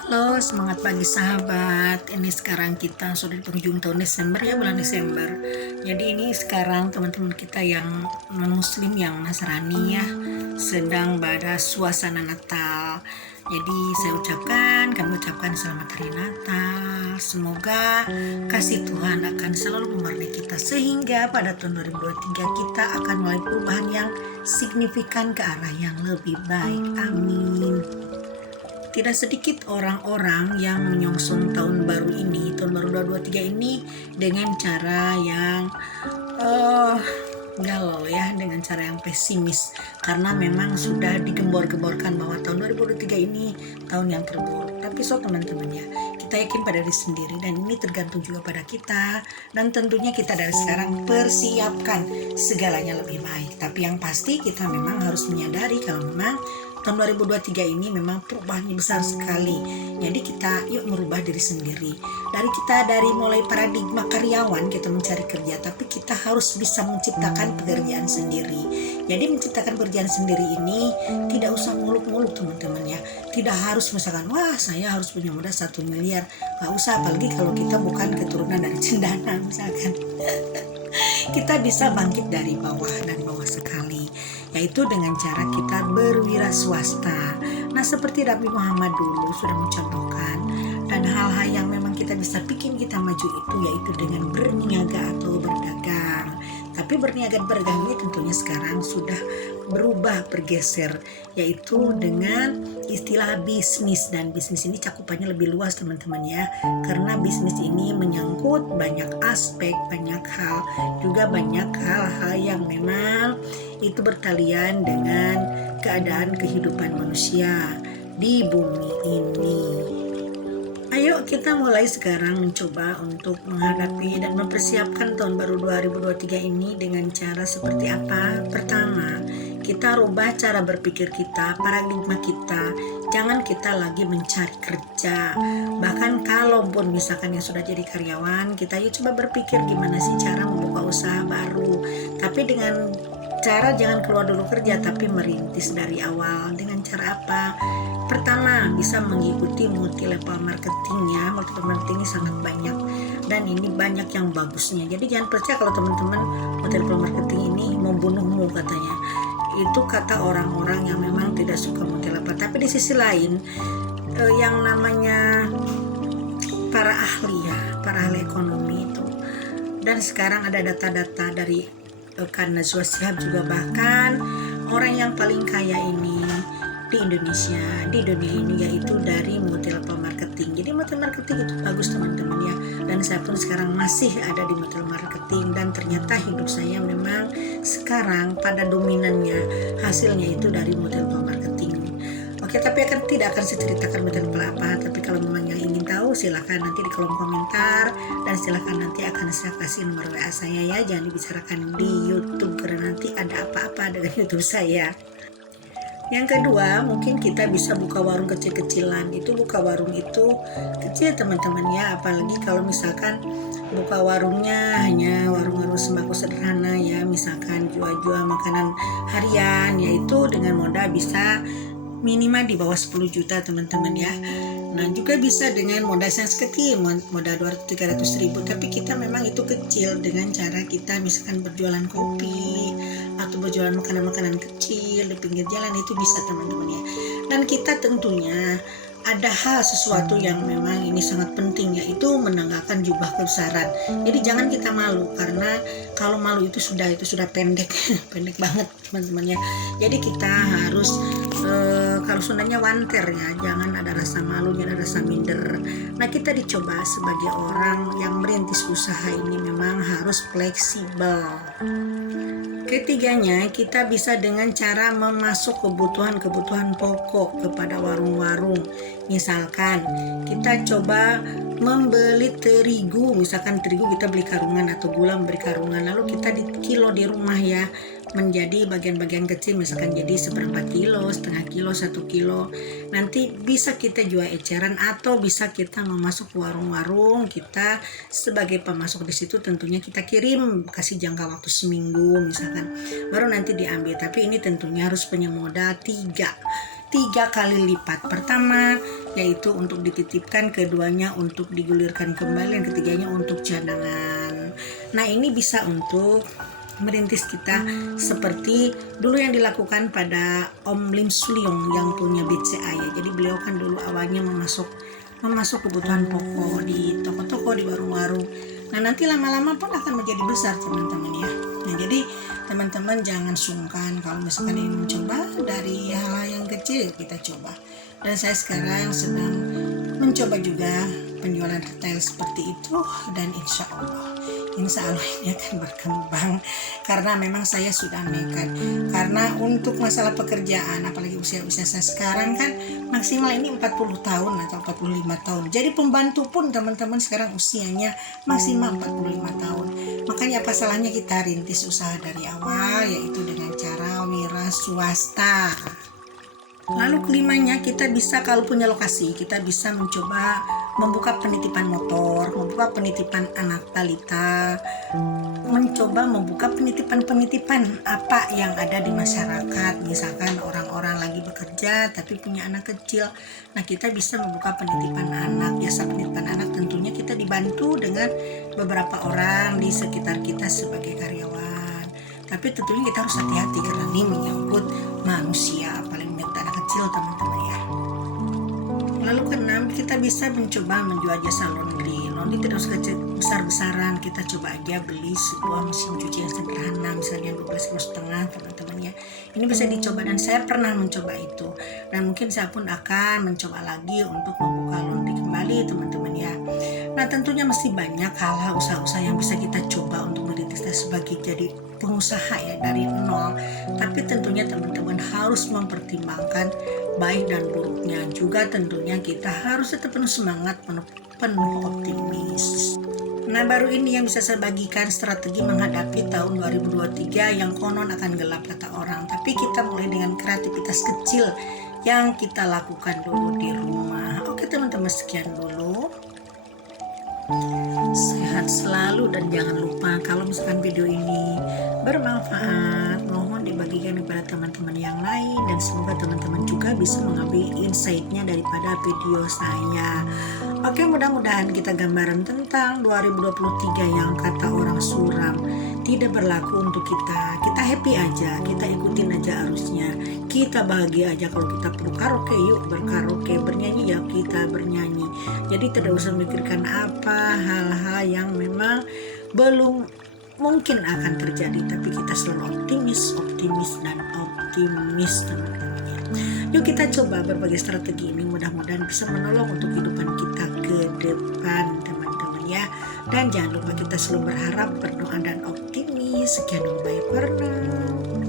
Halo, semangat pagi sahabat. Ini sekarang kita sudah di penghujung tahun Desember ya, bulan Desember. Jadi ini sekarang teman-teman kita yang non-muslim, yang Nasrani ya, sedang pada suasana Natal. Jadi kami ucapkan selamat hari Natal. Semoga kasih Tuhan akan selalu mewarnai kita sehingga pada tahun 2023 kita akan mulai perubahan yang signifikan ke arah yang lebih baik. Amin. Tidak sedikit orang-orang yang menyongsong tahun baru ini, tahun baru 2023 ini dengan cara yang galau ya, dengan cara yang pesimis, karena memang sudah digembor-gemborkan bahwa tahun 2023 ini tahun yang terburuk. Tapi teman-teman ya, kita yakin pada diri sendiri dan ini tergantung juga pada kita, dan tentunya kita dari sekarang persiapkan segalanya lebih baik. Tapi yang pasti kita memang harus menyadari kalau memang tahun 2023 ini memang perubahannya besar sekali. Jadi kita yuk merubah diri sendiri. Dari mulai paradigma karyawan kita mencari kerja, tapi kita harus bisa menciptakan pekerjaan sendiri. Jadi menciptakan pekerjaan sendiri ini tidak usah muluk-muluk teman-teman ya. Tidak harus misalkan, wah saya harus punya modal 1 miliar. Gak usah, apalagi kalau kita bukan keturunan dari cendana misalkan. Kita bisa bangkit dari bawah dan bawah sekali, yaitu dengan cara kita berwira swasta. Nah, seperti Nabi Muhammad dulu sudah mencontohkan, dan hal-hal yang memang kita bisa bikin kita maju itu yaitu dengan berniaga atau berdagang. Tapi berniaga dan berdagang ini tentunya sekarang sudah bergeser, yaitu dengan istilah bisnis. Dan bisnis ini cakupannya lebih luas teman-teman ya, karena bisnis ini menyangkut banyak aspek, banyak hal, juga banyak hal-hal yang memang itu bertalian dengan keadaan kehidupan manusia di bumi ini. Ayo kita mulai sekarang mencoba untuk menghadapi dan mempersiapkan tahun baru 2023 ini dengan cara seperti apa? Pertama, kita rubah cara berpikir kita, paradigma kita. Jangan kita lagi mencari kerja. Bahkan kalaupun misalkan yang sudah jadi karyawan, kita yuk coba berpikir gimana sih cara membuka usaha baru. Tapi dengan cara jangan keluar dulu kerja, tapi merintis dari awal. Dengan cara apa? Pertama, bisa mengikuti multi level marketing ya. Multi level marketing ini sangat banyak dan ini banyak yang bagusnya. Jadi jangan percaya kalau teman-teman multi level marketing ini membunuhmu katanya. Itu kata orang-orang yang memang tidak suka multi level. Tapi di sisi lain yang namanya para ahli ekonomi itu, dan sekarang ada data-data dari Najwa Shihab juga, bahkan orang yang paling kaya ini di Indonesia, di dunia ini, yaitu dari multi level marketing. Jadi multi marketing itu bagus teman-teman ya, dan saya pun sekarang masih ada di multi level marketing, dan ternyata hidup saya memang sekarang pada dominannya hasilnya itu dari multi level marketing. Oke, tapi tidak akan saya ceritakan multi level apa, tapi kalau memang yang ingin tahu silahkan nanti di kolom komentar, dan silahkan nanti akan saya kasih nomor WA saya ya. Jangan dibicarakan di YouTube karena nanti ada apa-apa dengan YouTube saya. Yang kedua, mungkin kita bisa buka warung kecil-kecilan. Itu buka warung itu kecil teman-teman ya, apalagi kalau misalkan buka warungnya hanya warung-warung sembako sederhana ya, misalkan jual-jual makanan harian, yaitu dengan modal bisa minimal di bawah 10 juta teman-teman ya. Nah, juga bisa dengan modal yang kecil, modal 200-300 ribu, tapi kita memang itu kecil dengan cara kita misalkan berjualan kopi atau berjualan makanan-makanan kecil di pinggir jalan, itu bisa teman-teman ya. Dan kita tentunya ada hal sesuatu yang memang ini sangat penting, yaitu menanggalkan jubah kebesaran. Jadi jangan kita malu, karena kalau malu itu sudah pendek pendek banget teman-teman ya. Jadi kita harus kalau Sundanya wanter ya, jangan ada rasa malu, jangan ada rasa minder. Nah, kita dicoba sebagai orang yang merintis usaha ini memang harus fleksibel. Ketiganya, kita bisa dengan cara memasuk kebutuhan pokok kepada warung-warung. Misalkan kita coba membeli terigu, misalkan terigu kita beli karungan atau gula memberi karungan, lalu kita di kilo di rumah ya, menjadi bagian-bagian kecil, misalkan jadi seperempat kilo, setengah kilo, 1 kilo. Nanti bisa kita jual eceran atau bisa kita memasuk ke warung-warung. Kita sebagai pemasok di situ tentunya kita kirim, kasih jangka waktu seminggu misalkan, baru nanti diambil. Tapi ini tentunya harus punya modal 3 kali lipat. Pertama, yaitu untuk dititipkan, keduanya untuk digulirkan kembali, dan ketiganya untuk cadangan. Nah, ini bisa untuk merintis kita seperti dulu yang dilakukan pada Om Lim Sulyong yang punya BCA ya. Jadi beliau kan dulu awalnya memasuk kebutuhan pokok di toko-toko, di warung-warung. Nah, nanti lama-lama pun akan menjadi besar teman-teman ya. Nah, jadi teman-teman jangan sungkan kalau misalkan ingin mencoba dari hal-hal yang kecil, kita coba. Dan saya sekarang sedang mencoba juga penjualan retail seperti itu, dan insya Allah ini akan berkembang karena memang saya sudah nekat. Karena untuk masalah pekerjaan, apalagi usia saya sekarang kan maksimal ini 40 tahun atau 45 tahun. Jadi pembantu pun teman-teman sekarang usianya maksimal 45 tahun. Makanya apa salahnya kita rintis usaha dari awal, yaitu dengan cara wira swasta. Lalu kelimanya, kita bisa kalau punya lokasi, kita bisa mencoba membuka penitipan motor, membuka penitipan anak balita, mencoba membuka penitipan-penitipan apa yang ada di masyarakat. Misalkan orang-orang lagi bekerja tapi punya anak kecil, nah kita bisa membuka penitipan anak. Jasa penitipan anak tentunya kita dibantu dengan beberapa orang di sekitar kita sebagai karyawan. Tapi tentunya kita harus hati-hati karena ini menyangkut manusia, apalagi anak kecil teman-teman ya. Lalu keenam, kita bisa mencoba menjual jasa laundry. Laundry tidak usah besar-besaran, kita coba aja beli sebuah mesin cuci yang sederhana, misalnya 12,5 kg teman-teman ya. Ini bisa dicoba dan saya pernah mencoba itu. Dan mungkin saya pun akan mencoba lagi untuk membuka laundry kembali teman-teman ya. Nah, tentunya masih banyak hal-hal usaha-usaha yang bisa kita coba untuk merintis sebagai jadi pengusaha ya dari nol. Tapi tentunya teman-teman harus mempertimbangkan baik dan buruknya. Juga tentunya kita harus tetap penuh semangat, penuh optimis. Nah, baru ini yang bisa saya bagikan strategi menghadapi tahun 2023 yang konon akan gelap kata orang. Tapi kita mulai dengan kreativitas kecil yang kita lakukan dulu di rumah. Oke teman-teman, sekian dulu. Sehat selalu dan jangan lupa kalau misalkan video ini bermanfaat, mohon dibagikan kepada teman-teman yang lain, dan semoga teman-teman juga bisa mengambil insight-nya daripada video saya. Oke, mudah-mudahan kita gambaran tentang 2023 yang kata orang suram tidak berlaku untuk kita. Kita happy aja, kita ikutin aja arusnya. Kita bahagia aja. Kalau kita perlu karaoke, yuk berkaraoke, bernyanyi ya kita bernyanyi. Jadi tidak usah memikirkan apa hal-hal yang memang belum mungkin akan terjadi, tapi kita selalu optimis teman-teman. Yuk kita coba berbagai strategi ini, mudah-mudahan bisa menolong untuk kehidupan kita ke depan teman-teman ya. Dan jangan lupa kita selalu berharap, berdoa dan optimis. Sekian dulu, bye for now.